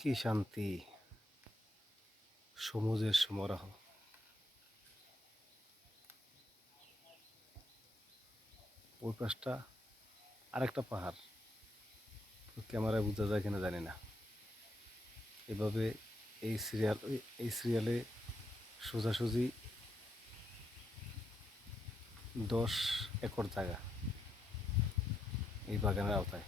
কি শান্তি, সমুজের সমারোহ। ওই পাশটা আরেকটা পাহাড়, ক্যামেরায় বোঝা যায় কিনা জানি না। এভাবে এই সিরিয়ালে সোজাসুজি 10 একর জায়গা এই বাগানের আওতায়।